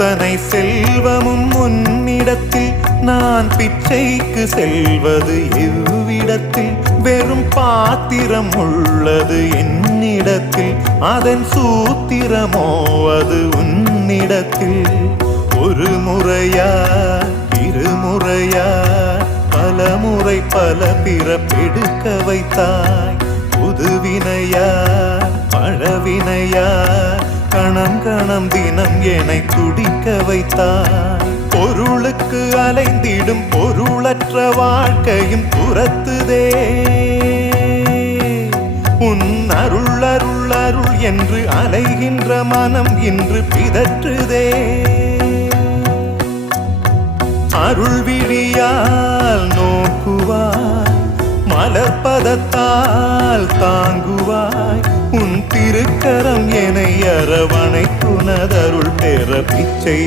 அத்தனை செல்வமும் உன்னிடத்தில் நான் பிச்சைக்கு செல்வது எவ்விடத்தில் வெறும் பாத்திரம் உள்ளது என்னிடத்தில் அதன் சூத்திரமோ அது உன்னிடத்தில் ஒரு முறையா இருமுறையா பலமுறை பல பிறப்பெடுக்க வைத்தாய் புதுவினையா பழவினையா கணம் கணம் தினம் என்னை துடிக்க வைத்தாய் பொருளுக்கு அலைந்திடும் பொருளற்ற வாழ்க்கையும் துரத்துதே உன் அருள் அருள் அருள் என்று அலைகின்ற மனம் இன்று பிதற்றுதே அருள் விழியால் நோக்குவாய் மலர்பதத்தால் தாங்குவாய் உன் திருக்கரம் என்னை அரவணைக்குனதருள் பெற பிச்சை